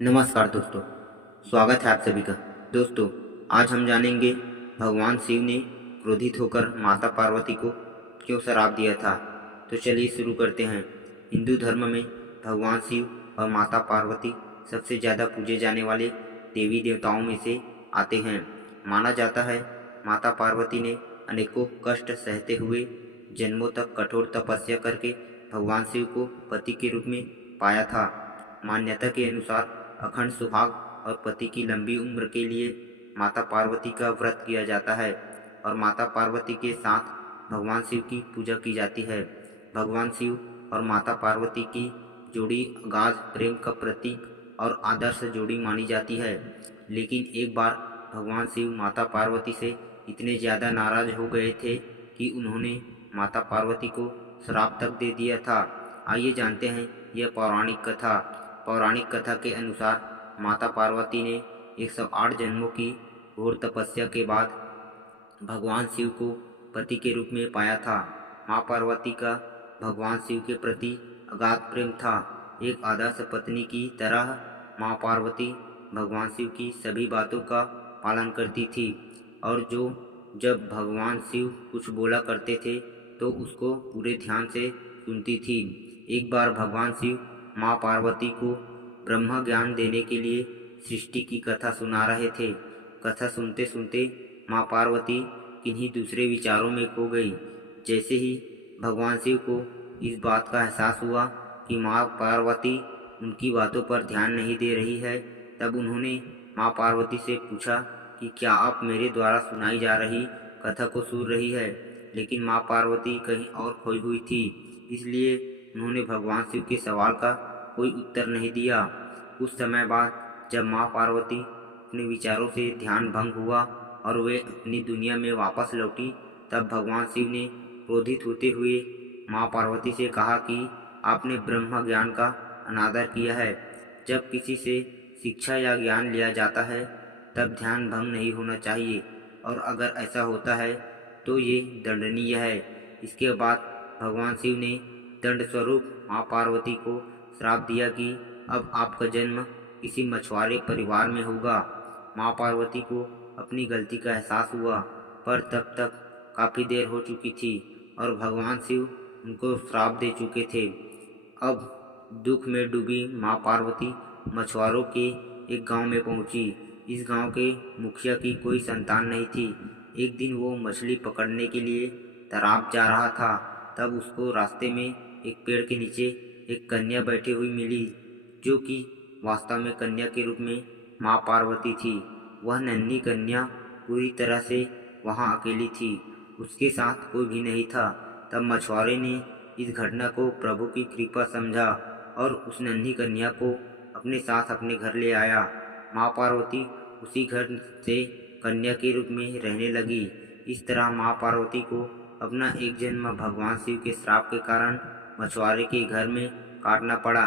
नमस्कार दोस्तों, स्वागत है आप सभी का। दोस्तों, आज हम जानेंगे भगवान शिव ने क्रोधित होकर माता पार्वती को क्यों श्राप दिया था। तो चलिए शुरू करते हैं। हिंदू धर्म में भगवान शिव और माता पार्वती सबसे ज़्यादा पूजे जाने वाले देवी देवताओं में से आते हैं। माना जाता है माता पार्वती ने अनेकों कष्ट सहते हुए जन्मों तक कठोर तपस्या करके भगवान शिव को पति के रूप में पाया था। मान्यता के अनुसार अखंड सुहाग और पति की लंबी उम्र के लिए माता पार्वती का व्रत किया जाता है और माता पार्वती के साथ भगवान शिव की पूजा की जाती है। भगवान शिव और माता पार्वती की जोड़ी अगाध प्रेम का प्रतीक और आदर्श जोड़ी मानी जाती है। लेकिन एक बार भगवान शिव माता पार्वती से इतने ज़्यादा नाराज हो गए थे कि उन्होंने माता पार्वती को श्राप तक दे दिया था। आइए जानते हैं यह पौराणिक कथा। पौराणिक कथा के अनुसार माता पार्वती ने 108 जन्मों की घोर तपस्या के बाद भगवान शिव को पति के रूप में पाया था। माँ पार्वती का भगवान शिव के प्रति अगाध प्रेम था। एक आदर्श पत्नी की तरह माँ पार्वती भगवान शिव की सभी बातों का पालन करती थी और जब भगवान शिव कुछ बोला करते थे तो उसको पूरे ध्यान से सुनती थी। एक बार भगवान शिव माँ पार्वती को ब्रह्म ज्ञान देने के लिए सृष्टि की कथा सुना रहे थे। कथा सुनते सुनते माँ पार्वती किन्हीं दूसरे विचारों में खो गई। जैसे ही भगवान शिव को इस बात का एहसास हुआ कि माँ पार्वती उनकी बातों पर ध्यान नहीं दे रही है, तब उन्होंने माँ पार्वती से पूछा कि क्या आप मेरे द्वारा सुनाई जा रही कथा को सुन रही है। लेकिन माँ पार्वती कहीं और खोई हुई थी, इसलिए उन्होंने भगवान शिव के सवाल का कोई उत्तर नहीं दिया। कुछ समय बाद जब माँ पार्वती अपने विचारों से ध्यान भंग हुआ और वे अपनी दुनिया में वापस लौटी, तब भगवान शिव ने क्रोधित होते हुए माँ पार्वती से कहा कि आपने ब्रह्म ज्ञान का अनादर किया है। जब किसी से शिक्षा या ज्ञान लिया जाता है तब ध्यान भंग नहीं होना चाहिए, और अगर ऐसा होता है तो ये दंडनीय है। इसके बाद भगवान शिव ने दंड स्वरूप माँ पार्वती को श्राप दिया कि अब आपका जन्म किसी मछुआरे परिवार में होगा। माँ पार्वती को अपनी गलती का एहसास हुआ, पर तब तक काफ़ी देर हो चुकी थी और भगवान शिव उनको श्राप दे चुके थे। अब दुख में डूबी माँ पार्वती मछुआरों के एक गांव में पहुंची। इस गांव के मुखिया की कोई संतान नहीं थी। एक दिन वो मछली पकड़ने के लिए तालाब जा रहा था, तब उसको रास्ते में एक पेड़ के नीचे एक कन्या बैठी हुई मिली, जो कि वास्तव में कन्या के रूप में माँ पार्वती थी। वह नन्ही कन्या पूरी तरह से वहाँ अकेली थी, उसके साथ कोई भी नहीं था। तब मछुआरे ने इस घटना को प्रभु की कृपा समझा और उस नन्ही कन्या को अपने साथ अपने घर ले आया। माँ पार्वती उसी घर से कन्या के रूप में रहने लगी। इस तरह माँ पार्वती को अपना एक जन्म भगवान शिव के श्राप के कारण मछुआरे के घर में काटना पड़ा।